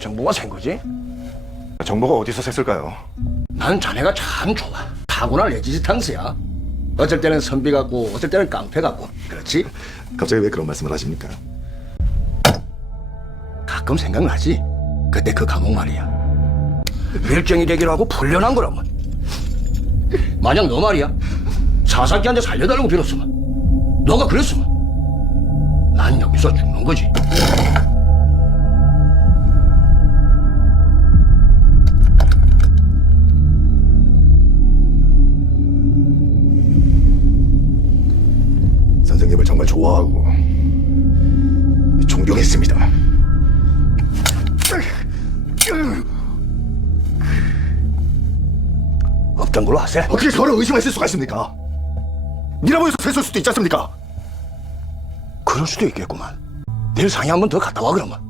정보가 센 거지? 정보가 어디서 샜을까요? 난 자네가 참 좋아. 타고난 레지스탕스야. 어쩔 때는 선비 같고 어쩔 때는 깡패 같고 그렇지? 갑자기 왜 그런 말씀을 하십니까? 가끔 생각나지. 그때 그 감옥 말이야. 일정이 되기로 하고 풀려난 거라면. 만약 너 말이야. 사사기한테 살려달라고 빌었으면. 너가 그랬으면. 난 여기서 죽는 거지. 정말 좋아하고 존경했습니다. 없던 걸로 하세. 어떻게 저를 의심하실 수가 있습니까? 밀어보여서 샜을 수도 있지 않습니까? 그럴 수도 있겠구만. 내일 상해 한번 더 갔다 와 그러면.